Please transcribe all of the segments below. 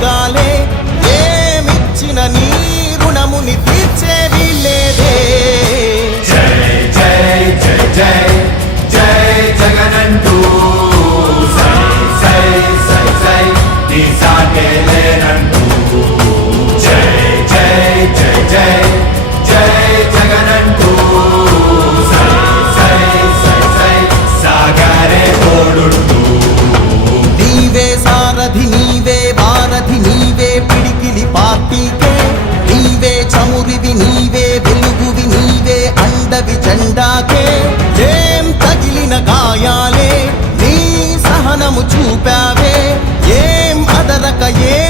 ఇక ఏమిచ్చిన నీ రుణముని తీర్చేవి లేదే. అదరక ఏం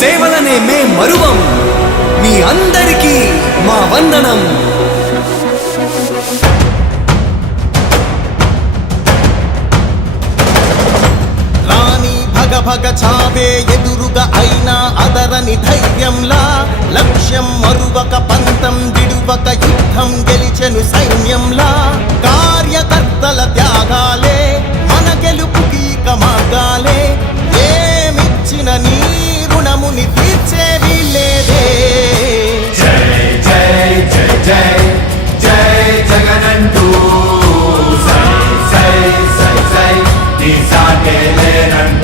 సేవలనే మే మరువం. మీ అందరికీ మా వందనం. రాణి భగ భగ చావే ఎదురుగా అయినా అదరని ధైర్యంలా లక్ష్యం మరువక పంతం విడువక యుద్ధం గెలిచెను సై மேலே நன்றி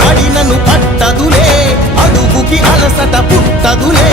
తడినను పట్టదులే అడుగుకి అలసట పుట్టదులే.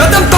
कदम